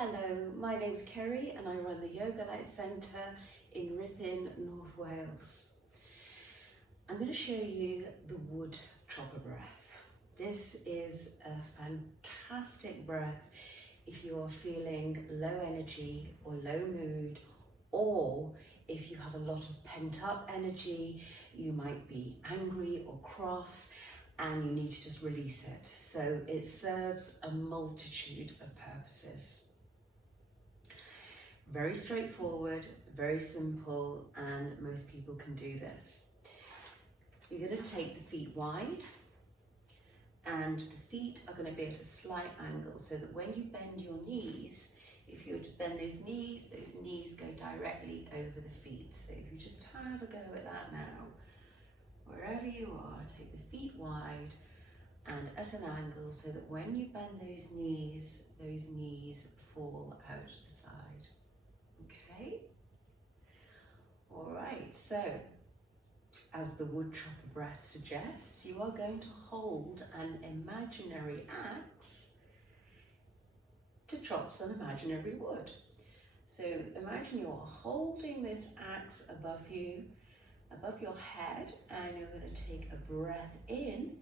Hello, my name's Ceri and I run the Yoga Light Centre in Ruthin, North Wales. I'm going to show you the woodchopper breath. This is a fantastic breath if you are feeling low energy or low mood, or if you have a lot of pent up energy, you might be angry or cross and you need to just release it. So it serves a multitude of purposes. Very straightforward, very simple, and most people can do this. You're going to take the feet wide, and the feet are going to be at a slight angle so that when you bend your knees, if you were to bend those knees go directly over the feet. So if you just have a go at that now, wherever you are, take the feet wide and at an angle so that when you bend those knees fall out to the side. Okay? All right, so as the woodchopper breath suggests, you are going to hold an imaginary axe to chop some imaginary wood. So imagine you're holding this axe above you, above your head, and you're going to take a breath in,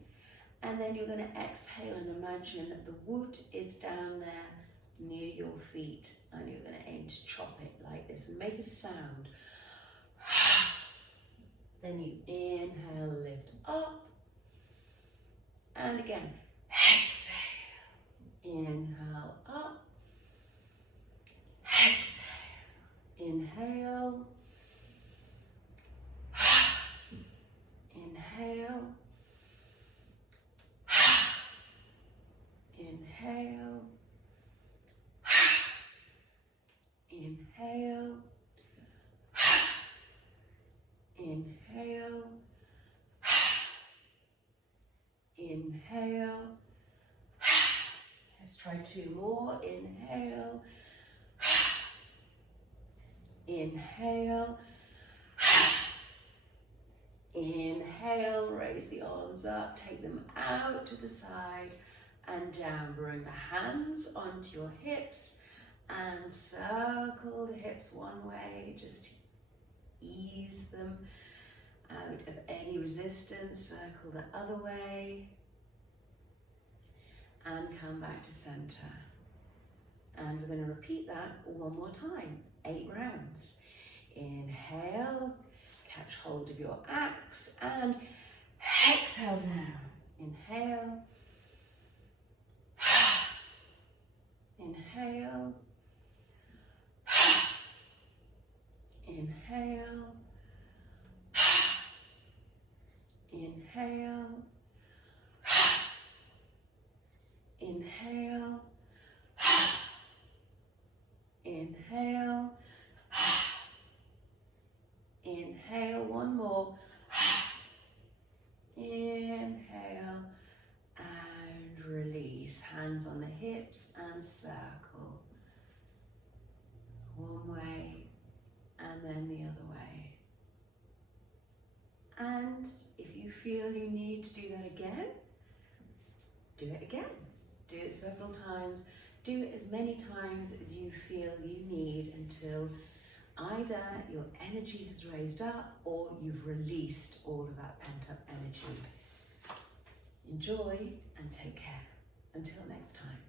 and then you're going to exhale and imagine that the wood is down there near your feet, and you're going to aim to chop it like this and make a sound. Then you inhale, lift up, and again, exhale, inhale up, exhale, inhale, inhale, inhale, inhale, inhale, inhale. Let's try two more. Inhale, inhale, inhale. Raise the arms up, take them out to the side and down. Bring the hands onto your hips and circle the hips one way. Just ease them out of any resistance. Circle the other way and come back to center. And we're going to repeat that one more time, 8 rounds. Inhale, catch hold of your axe and exhale down. Inhale, inhale, inhale, inhale, inhale, inhale, inhale, one more, inhale and release, hands on the hips and circle, one way and then the other way. And if you feel you need to do that again, do it again. Do it several times. Do it as many times as you feel you need until either your energy has raised up or you've released all of that pent up energy. Enjoy and take care. Until next time.